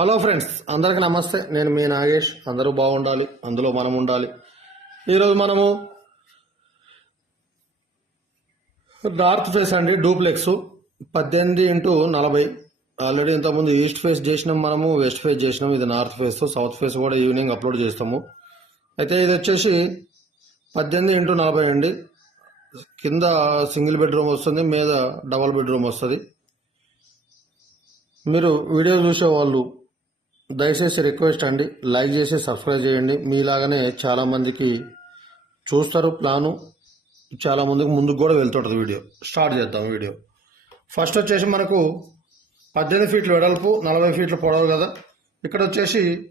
Hello friends అందరికి నమస్తే. నేను మీ నాగేష్. అందరూ బాగుండాలి. అందులో మనం ఉండాలి. ఈరోజు మనము నార్త్ ఫేస్ అండి. డూప్లెక్స్ పద్దెనిమిది ఇంటూ నలభై. ఆల్రెడీ ఇంతకుముందు ఈస్ట్ ఫేస్ చేసినాం మనము. వెస్ట్ ఫేస్ చేసినాం. ఇది నార్త్ ఫేస్ సౌత్ ఫేస్ కూడా ఈవినింగ్ అప్లోడ్ చేస్తాము. అయితే ఇది వచ్చేసి పద్దెనిమిది ఇంటూ నలభై అండి. కింద సింగిల్ బెడ్రూమ్ వస్తుంది. మీద డబల్ బెడ్రూమ్ వస్తుంది. మీరు వీడియో చూసే వాళ్ళు దయచేసి రిక్వెస్ట్ అండి లైక్ చేసి సబ్స్క్రైబ్ చేయండి. మీలాగనే చాలామందికి చూస్తారు ప్లాను. చాలామందికి ముందుకు కూడా వెళ్తుంటుంది వీడియో. స్టార్ట్ చేద్దాం వీడియో. ఫస్ట్ వచ్చేసి మనకు పద్దెనిమిది ఫీట్ల వెడల్పు నలభై ఫీట్ల పొడవు కదా. ఇక్కడ వచ్చేసి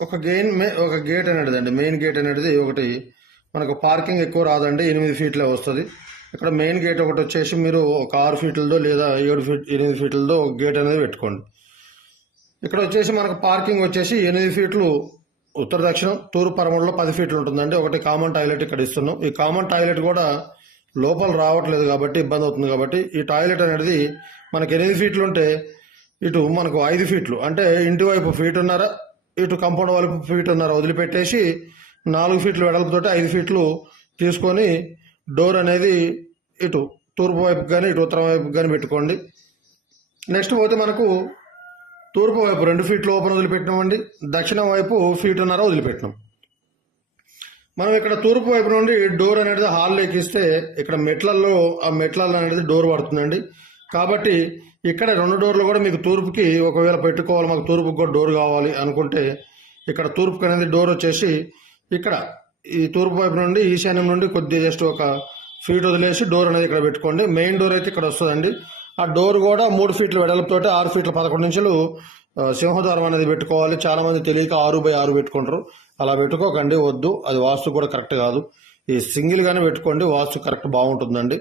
ఒక గెయిన్ మే ఒక గేట్ అనేది అండి మెయిన్ గేట్ అనేది ఒకటి. మనకు పార్కింగ్ ఎక్కువ రాదండి. ఎనిమిది ఫీట్లే వస్తుంది. ఇక్కడ మెయిన్ గేట్ ఒకటి వచ్చేసి మీరు ఒక ఆరు ఫీట్లదో లేదా ఏడు ఫీట్ ఎనిమిది ఫీట్లదో ఒక గేట్ అనేది పెట్టుకోండి. ఇక్కడ వచ్చేసి మనకు పార్కింగ్ వచ్చేసి ఎనిమిది ఫీట్లు ఉత్తర దక్షిణం తూర్పు పరమడలో పది ఫీట్లు ఉంటుందండి. ఒకటి కామన్ టాయిలెట్ ఇక్కడ ఇస్తున్నాం. ఈ కామన్ టాయిలెట్ కూడా లోపల రావట్లేదు కాబట్టి ఇబ్బంది అవుతుంది కాబట్టి ఈ టాయిలెట్ అనేది మనకి ఎనిమిది ఫీట్లు ఉంటే ఇటు మనకు ఐదు ఫీట్లు అంటే ఇంటి వైపు ఫీట్ ఉన్నారా ఇటు కంపౌండ్ వైపు ఫీట్ ఉన్నారా వదిలిపెట్టేసి నాలుగు ఫీట్లు వెడల్పుతోటి ఐదు ఫీట్లు తీసుకొని డోర్ అనేది ఇటు తూర్పు వైపు కానీ ఇటు ఉత్తరం వైపు కానీ పెట్టుకోండి. నెక్స్ట్ పోతే మనకు తూర్పు వైపు రెండు ఫీట్లు ఓపెన్ వదిలిపెట్టినామండి. దక్షిణం వైపు ఫీటున్నర వదిలిపెట్టినాం. మనం ఇక్కడ తూర్పు వైపు నుండి డోర్ అనేది హాల్ ఎక్కిస్తే ఇక్కడ మెట్లల్లో ఆ మెట్లలో అనేది డోర్ పడుతుందండి. కాబట్టి ఇక్కడ రెండు డోర్లు కూడా మీకు తూర్పుకి ఒకవేళ పెట్టుకోవాలి మాకు తూర్పుకి కూడా డోర్ కావాలి అనుకుంటే ఇక్కడ తూర్పుకి అనేది డోర్ వచ్చేసి ఇక్కడ ఈ తూర్పు వైపు నుండి ఈశాన్యం నుండి కొద్దిగా జస్ట్ ఒక ఫీట్ వదిలేసి డోర్ అనేది ఇక్కడ పెట్టుకోండి. మెయిన్ డోర్ అయితే ఇక్కడ వస్తుందండి. ఆ డోర్ కూడా మూడు ఫీట్ల వెడల్పుతోటి ఆరు ఫీట్ల పదకొండు ఇంచులు సింహద్వారం అనేది పెట్టుకోవాలి. చాలా మంది తెలియక ఆరు బై ఆరు పెట్టుకుంటారు. అలా పెట్టుకోకండి వద్దు. అది వాస్తు కూడా కరెక్ట్ కాదు. ఈ సింగిల్గానే పెట్టుకోండి వాస్తు కరెక్ట్ బాగుంటుందండి.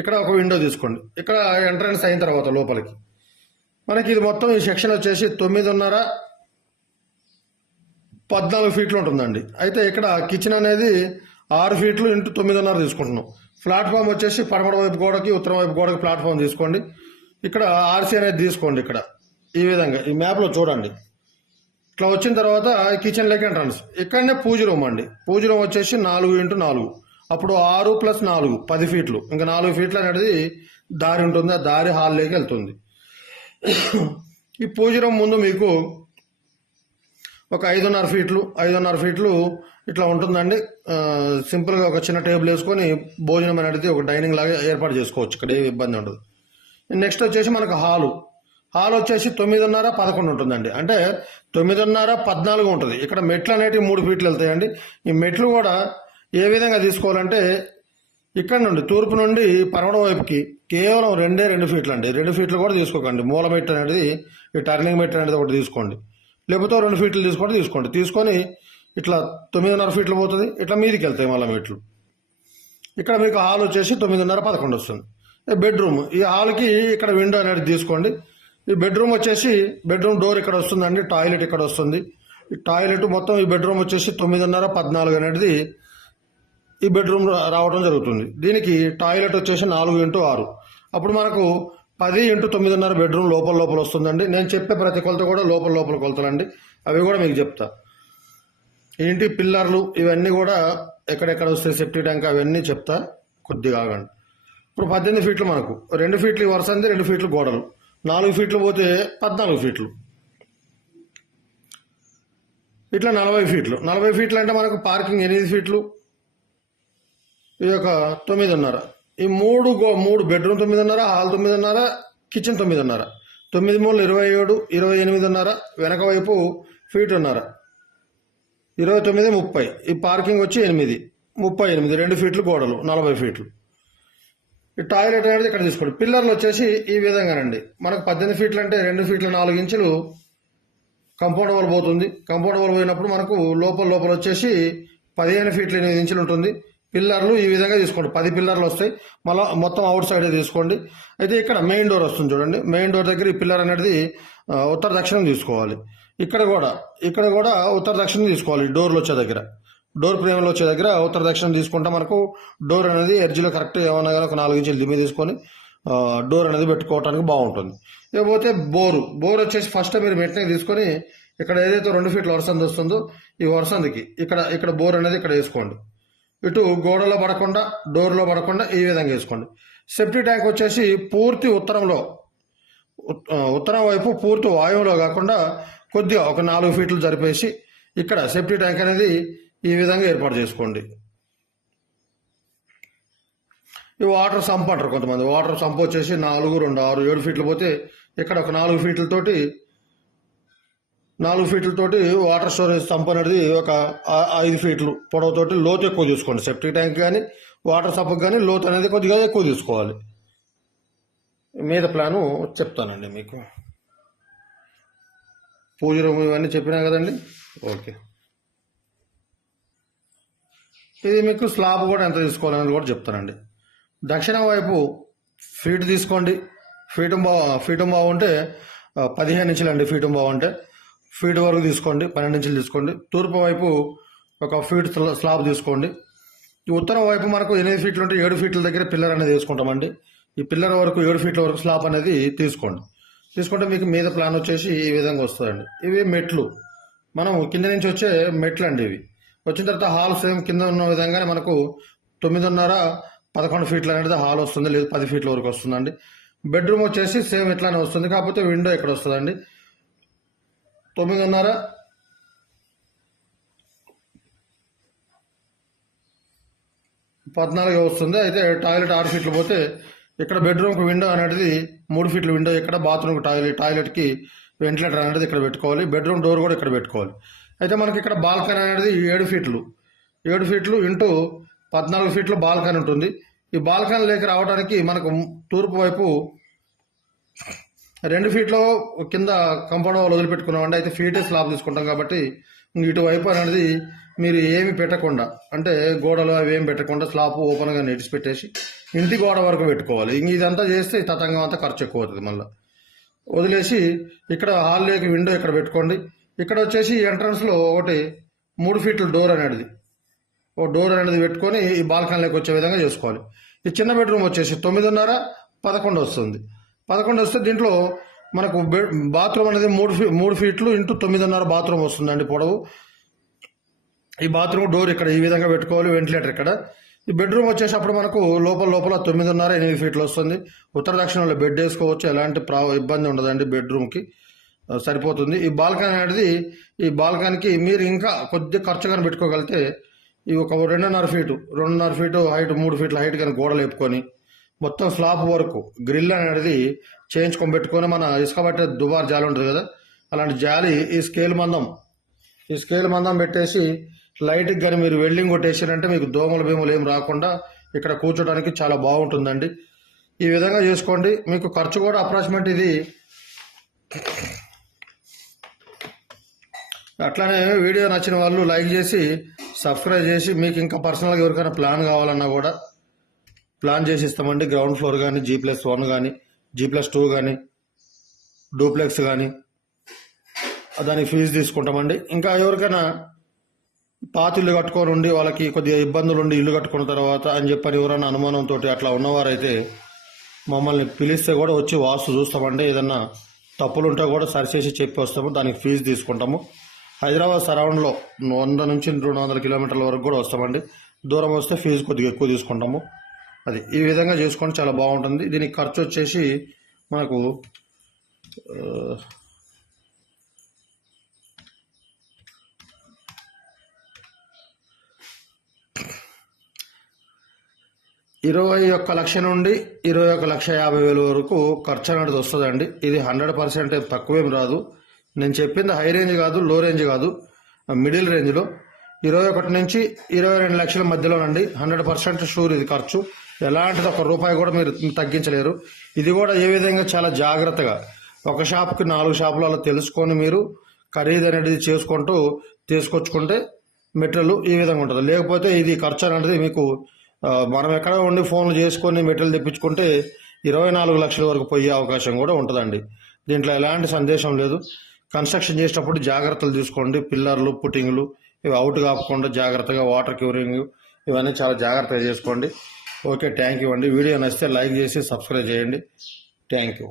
ఇక్కడ ఒక విండో తీసుకోండి. ఇక్కడ ఎంట్రన్స్ అయిన తర్వాత లోపలికి. మనకి ఇది మొత్తం ఈ సెక్షన్ వచ్చేసి తొమ్మిదిన్నర పద్నాలుగు ఫీట్లు ఉంటుందండి. అయితే ఇక్కడ కిచెన్ అనేది ఆరు ఫీట్లు ఇంటూ తొమ్మిదిన్నర తీసుకుంటున్నాం. ప్లాట్ఫామ్ వచ్చేసి పడమడ వైపు గోడకి ఉత్తరం వైపు గోడకి ప్లాట్ఫామ్ తీసుకోండి. ఇక్కడ ఆర్సీ అనేది తీసుకోండి ఇక్కడ. ఈ విధంగా ఈ మ్యాప్లో చూడండి. ఇట్లా వచ్చిన తర్వాత కిచెన్ లెక్క ఎంట్రన్స్ ఇక్కడనే పూజ రూమ్ అండి. పూజ రూమ్ వచ్చేసి నాలుగు ఇంటూ నాలుగు. అప్పుడు ఆరు ప్లస్ నాలుగు పది ఫీట్లు. ఇంకా నాలుగు ఫీట్లు అనేది దారి ఉంటుంది. ఆ దారి హాల్లోకి వెళ్తుంది. ఈ పూజ రూమ్ ముందు మీకు ఒక ఐదున్నర ఫీట్లు ఐదున్నర ఫీట్లు ఇట్లా ఉంటుందండి. సింపుల్గా ఒక చిన్న టేబుల్ వేసుకొని భోజనం అనేది ఒక డైనింగ్ లాగా ఏర్పాటు చేసుకోవచ్చు. ఇక్కడ ఏ ఇబ్బంది ఉండదు. నెక్స్ట్ వచ్చేసి మనకు హాలు. హాల్ వచ్చేసి తొమ్మిదిన్నర పదకొండు ఉంటుందండి. అంటే తొమ్మిదిన్నర పద్నాలుగు ఉంటుంది. ఇక్కడ మెట్లు అనేటివి మూడు ఫీట్లు వెళ్తాయండి. ఈ మెట్లు కూడా ఏ విధంగా తీసుకోవాలంటే ఇక్కడ నుండి తూర్పు నుండి పరమడం వైపుకి కేవలం రెండే రెండు ఫీట్లు అండి రెండు ఫీట్లు కూడా తీసుకోకండి. మూల మెట్టు అనేది ఈ టర్నింగ్ మెట్టు అనేది ఒకటి తీసుకోండి. లేకపోతే రెండు ఫీట్లు తీసుకుంటే తీసుకోండి. తీసుకొని ఇట్లా తొమ్మిదిన్నర ఫీట్లు పోతుంది. ఇట్లా మీదికి వెళ్తాయి మళ్ళీ మెట్లు. ఇక్కడ మీకు హాల్ వచ్చేసి తొమ్మిదిన్నర పదకొండు వస్తుంది. బెడ్రూమ్. ఈ హాల్కి ఇక్కడ విండో అనేది తీసుకోండి. ఈ బెడ్రూమ్ వచ్చేసి బెడ్రూమ్ డోర్ ఇక్కడ వస్తుందండి. టాయిలెట్ ఇక్కడ వస్తుంది. ఈ టాయిలెట్ మొత్తం ఈ బెడ్రూమ్ వచ్చేసి తొమ్మిదిన్నర పద్నాలుగు అనేది ఈ బెడ్రూమ్ రావడం జరుగుతుంది. దీనికి టాయిలెట్ వచ్చేసి నాలుగు ఇంటూ ఆరు. అప్పుడు మనకు పది ఇంటూ తొమ్మిదిన్నర బెడ్రూమ్ లోపల లోపల వస్తుందండి. నేను చెప్పే ప్రతి కొలత కూడా లోపల లోపల కొలతలండి. అవి కూడా మీకు చెప్తా. ఇంటి పిల్లర్లు ఇవన్నీ కూడా ఎక్కడెక్కడ వస్తాయి సెఫ్టీ ట్యాంక్ అవన్నీ చెప్తా. కొద్దిగా ఆగండి. ఇప్పుడు పద్దెనిమిది ఫీట్లు మనకు. రెండు ఫీట్లు వరుస అంది రెండు ఫీట్లు గోడలు. నాలుగు ఫీట్లు పోతే పద్నాలుగు ఫీట్లు. ఇట్లా నలభై ఫీట్లు. నలభై ఫీట్లు అంటే మనకు పార్కింగ్ ఎనిమిది ఫీట్లు. ఇది ఒక తొమ్మిదిన్నర. ఈ మూడు గో మూడు బెడ్రూమ్ తొమ్మిదిన్నర హాల్ తొమ్మిదిన్నర కిచెన్ తొమ్మిదిన్నర. తొమ్మిది మూడు ఇరవై ఏడు ఇరవై ఎనిమిదిన్నర వెనక వైపు ఫీటున్నర ఇరవై తొమ్మిది ముప్పై. ఈ పార్కింగ్ వచ్చి ఎనిమిది. ముప్పై ఎనిమిది రెండు ఫీట్లు గోడలు నలభై ఫీట్లు ఈ టాయిలెట్ అనేది ఇక్కడ తీసుకోండి. పిల్లర్లు వచ్చేసి ఈ విధంగానండి మనకు పద్దెనిమిది ఫీట్లు అంటే రెండు ఫీట్ల నాలుగు ఇంచులు కంపౌండ్ వాల్ పోతుంది. కంపౌండ్ వాల్ పోయినప్పుడు మనకు లోపల లోపల వచ్చేసి పదిహేను ఫీట్లు ఎనిమిది ఇంచులు ఉంటుంది. పిల్లర్లు ఈ విధంగా తీసుకోండి. పది పిల్లర్లు వస్తాయి. మళ్ళీ మొత్తం అవుట్ సైడ్ తీసుకోండి. అయితే ఇక్కడ మెయిన్ డోర్ వస్తుంది చూడండి. మెయిన్ డోర్ దగ్గర ఈ పిల్లర్ అనేది ఉత్తర దక్షిణం తీసుకోవాలి. ఇక్కడ కూడా ఇక్కడ కూడా ఉత్తర దక్షిణం తీసుకోవాలి డోర్లు వచ్చే దగ్గర. డోర్ ఫ్రేమ్లు వచ్చే దగ్గర ఉత్తర దక్షిణం తీసుకుంటే మనకు డోర్ అనేది ఎడ్జ్లో కరెక్ట్ ఏమన్నా కానీ ఒక నాలుగు ఇంచులు దిమ్మి తీసుకొని డోర్ అనేది పెట్టుకోవడానికి బాగుంటుంది. ఇకపోతే బోరు. బోర్ వచ్చేసి ఫస్ట్ మీరు మెట్నే తీసుకొని ఇక్కడ ఏదైతే రెండు ఫీట్ల వరసంది వస్తుందో ఈ వరసందికి ఇక్కడ ఇక్కడ బోర్ అనేది ఇక్కడ వేసుకోండి. ఇటు గోడలో పడకుండా డోర్లో పడకుండా ఈ విధంగా వేసుకోండి. సెఫ్టీ ట్యాంక్ వచ్చేసి పూర్తి ఉత్తరంలో ఉత్తరం వైపు పూర్తి వాయువులో కాకుండా కొద్దిగా ఒక నాలుగు ఫీట్లు జరిపేసి ఇక్కడ సెఫ్టీ ట్యాంక్ అనేది ఈ విధంగా ఏర్పాటు చేసుకోండి. ఈ వాటర్ సంప్ అంటారు కొంతమంది. వాటర్ సంప్ వచ్చేసి నాలుగు రెండు ఆరు ఏడు ఫీట్లు పోతే ఇక్కడ ఒక నాలుగు ఫీట్లతోటి నాలుగు ఫీట్లతోటి వాటర్ స్టోరేజ్ సంప్ అనేది ఒక ఐదు ఫీట్లు పొడవుతోటి లోతు ఎక్కువ తీసుకోండి. సెప్టిక్ ట్యాంక్ కానీ వాటర్ సంప్ కానీ లోతు అనేది కొద్దిగా ఎక్కువ తీసుకోవాలి. మీద ప్లాను చెప్తానండి మీకు. పూజ రూమ్ ఇవన్నీ చెప్పినా కదండి? ఓకే. ఇది మీకు స్లాబ్ కూడా ఎంత తీసుకోవాలనేది కూడా చెప్తానండి. దక్షిణం వైపు ఫీట్ తీసుకోండి. ఫీటు బా ఫీటు బాగుంటే పదిహేను ఇంచులండి ఫీటు బాగుంటే ఫీట్ వరకు తీసుకోండి పన్నెండు ఇంచులు తీసుకోండి. తూర్పు వైపు ఒక ఫీట్ స్లా- స్లాబ్ తీసుకోండి. ఈ ఉత్తరం వైపు మనకు ఎనిమిది ఫీట్లు ఉంటే ఏడు ఫీట్ల దగ్గర పిల్లర్ అనేది తీసుకుంటామండి ఈ పిల్లర్ వరకు ఏడు ఫీట్ల వరకు స్లాబ్ అనేది తీసుకోండి. తీసుకుంటే మీకు మీద ప్లాన్ వచ్చేసి ఈ విధంగా వస్తుందండి. ఇవి మెట్లు. మనం కింద నుంచి వచ్చే మెట్లు అండి ఇవి. వచ్చిన తర్వాత హాల్ సేమ్ కింద ఉన్న విధంగానే మనకు తొమ్మిదిన్నర పదకొండు ఫీట్ల అనేది హాల్ వస్తుంది లేదు పది ఫీట్ల వరకు వస్తుందండి. బెడ్రూమ్ వచ్చేసి సేమ్ ఇట్లానే వస్తుంది కాకపోతే విండో ఇక్కడ వస్తుందండి. తొమ్మిదిన్నర. పద్నాలుగు వస్తుంది. అయితే టాయిలెట్ ఆరు ఫీట్లు పోతే ఇక్కడ బెడ్రూమ్కి విండో అనేది మూడు ఫీట్ల విండో ఇక్కడ బాత్రూమ్కి టాయిలెట్ టాయిలెట్కి వెంటిలేటర్ అనేది ఇక్కడ పెట్టుకోవాలి. బెడ్రూమ్ డోర్ కూడా ఇక్కడ పెట్టుకోవాలి. అయితే మనకి ఇక్కడ బాల్కనీ అనేది ఏడు ఫీట్లు. ఏడు ఫీట్లు ఇంటూ పద్నాలుగు ఫీట్లు బాల్కనీ ఉంటుంది. ఈ బాల్కనీ లేక రావడానికి మనకు తూర్పు వైపు రెండు ఫీట్లో కింద కంపౌండ్ వాళ్ళు వదిలిపెట్టుకున్నామండి అయితే ఫీటే స్లాబ్ తీసుకుంటాం కాబట్టి ఇటువైపు అనేది మీరు ఏమి పెట్టకుండా అంటే గోడలు అవి ఏమి పెట్టకుండా స్లాబ్ ఓపెన్గా నెట్స్ పెట్టేసి ఇంటి గోడ వరకు పెట్టుకోవాలి. ఇంక ఇదంతా చేస్తే తతంగం అంతా ఖర్చు ఎక్కువ అవుతుంది మళ్ళీ. వదిలేసి ఇక్కడ హాల్లోకి విండో ఇక్కడ పెట్టుకోండి. ఇక్కడ వచ్చేసి ఎంట్రన్స్లో ఒకటి మూడు ఫీట్ల డోర్ అనేది. ఓ డోర్ అనేది పెట్టుకొని ఈ బాల్కనీలోకి వచ్చే విధంగా చేసుకోవాలి. ఈ చిన్న బెడ్రూమ్ వచ్చేసి తొమ్మిదిన్నర పదకొండు వస్తుంది. పదకొండు వస్తే దీంట్లో మనకు బెడ్ బాత్రూమ్ అనేది మూడు ఫీ మూడు ఫీట్లు ఇంటూ తొమ్మిదిన్నర బాత్రూమ్ వస్తుందండి పొడవు. ఈ బాత్రూమ్ డోర్ ఇక్కడ ఈ విధంగా పెట్టుకోవాలి వెంటిలేటర్ ఇక్కడ. ఈ బెడ్రూమ్ వచ్చేటప్పుడు మనకు లోపల లోపల తొమ్మిదిన్నర ఎనిమిది ఫీట్లు వస్తుంది. ఉత్తర దక్షిణంలో బెడ్ వేసుకోవచ్చు ఎలాంటి ప్రా ఇబ్బంది ఉండదండి బెడ్రూమ్కి. సరిపోతుంది. ఈ బాల్కనీ అనేది ఈ బాల్కనీకి మీరు ఇంకా కొద్దిగా ఖర్చు కానీ పెట్టుకోగలిగితే ఈ ఒక రెండున్నర ఫీటు రెండున్నర ఫీటు హైట్ మూడు ఫీట్ల హైట్ కానీ గోడలు వేపుకొని మొత్తం స్లాబ్ వరకు గ్రిల్ అనేది చేయించుకొని పెట్టుకొని మన ఇసుక పట్టే దుబారు జాలి ఉంటుంది కదా అలాంటి జాలి ఈ స్కేల్ మందం. ఈ స్కేల్ మందం పెట్టేసి లైట్కి కానీ మీరు వెల్డింగ్ కొట్టేసారంటే మీకు దోమలు భీములు ఏం రాకుండా ఇక్కడ కూర్చోడానికి చాలా బాగుంటుందండి. ఈ విధంగా చేసుకోండి. మీకు ఖర్చు కూడా అప్రాక్సిమేట్ ఇది. అట్లానే వీడియో నచ్చిన వాళ్ళు లైక్ చేసి సబ్స్క్రైబ్ చేసి మీకు ఇంకా పర్సనల్గా ఎవరికైనా ప్లాన్ కావాలన్నా కూడా ప్లాన్ చేసి ఇస్తామండి గ్రౌండ్ ఫ్లోర్ కానీ జీ ప్లస్ వన్ కానీ జీ ప్లస్ టూ కానీ డూప్లెక్స్ కానీ దానికి ఫీజు తీసుకుంటామండి. ఇంకా ఎవరికైనా పాత ఇల్లు కట్టుకొని ఉండి వాళ్ళకి కొద్దిగా ఇబ్బందులు ఉండి ఇల్లు కట్టుకున్న తర్వాత అని చెప్పని ఎవరైనా అనుమానంతో అట్లా ఉన్నవారైతే మమ్మల్ని పిలిస్తే కూడా వచ్చి వాస్తు చూస్తామండి. ఏదన్నా తప్పులు ఉంటే కూడా సరిచేసి చెప్పి వస్తాము. దానికి ఫీజు తీసుకుంటాము. హైదరాబాద్ సరౌండ్లో వంద నుంచి రెండు వందల కిలోమీటర్ల వరకు కూడా వస్తామండి. దూరం వస్తే ఫీజు కొద్దిగా ఎక్కువ తీసుకుంటాము. అది ఈ విధంగా చేసుకోండి చాలా బాగుంటుంది. దీనికి ఖర్చు వచ్చేసి మనకు ఇరవై ఒక్క లక్ష నుండి ఇరవై ఒక లక్ష యాభై వేల వరకు ఖర్చు అనేది వస్తుందండి. ఇది హండ్రెడ్ పర్సెంట్ తక్కువేం రాదు. నేను చెప్పింది హై రేంజ్ కాదు లో రేంజ్ కాదు మిడిల్ రేంజ్లో ఇరవై ఒకటి నుంచి ఇరవై రెండు లక్షల మధ్యలోనండి హండ్రెడ్ పర్సెంట్ షూర్ ఇది ఖర్చు. ఎలాంటిది ఒక రూపాయి కూడా మీరు తగ్గించలేరు. ఇది కూడా ఏ విధంగా చాలా జాగ్రత్తగా. ఒక షాప్కి నాలుగు షాపులు అలా తెలుసుకొని మీరు ఖరీదు అనేది చేసుకుంటూ తీసుకొచ్చుకుంటే మెటీరియల్ ఈ విధంగా ఉంటుంది. లేకపోతే ఇది ఖర్చు అనేది మీకు మనం ఎక్కడ ఉండి ఫోన్లు చేసుకొని మెటీరియల్ తెప్పించుకుంటే ఇరవై నాలుగు లక్షల వరకు పోయే అవకాశం కూడా ఉంటుందండి. దీంట్లో ఎలాంటి సందేశం లేదు. కన్స్ట్రక్షన్ చేసేటప్పుడు జాగ్రత్తలు తీసుకోండి. పిల్లర్లు పుట్టింగ్లు ఇవి అవుట్ కాకుండా జాగ్రత్తగా వాటర్ క్యూరింగ్ ఇవన్నీ చాలా జాగ్రత్తగా చేసుకోండి. ఓకే థ్యాంక్ యూ అండి. వీడియో నచ్చితే లైక్ చేసి సబ్స్క్రైబ్ చేయండి. Thank you.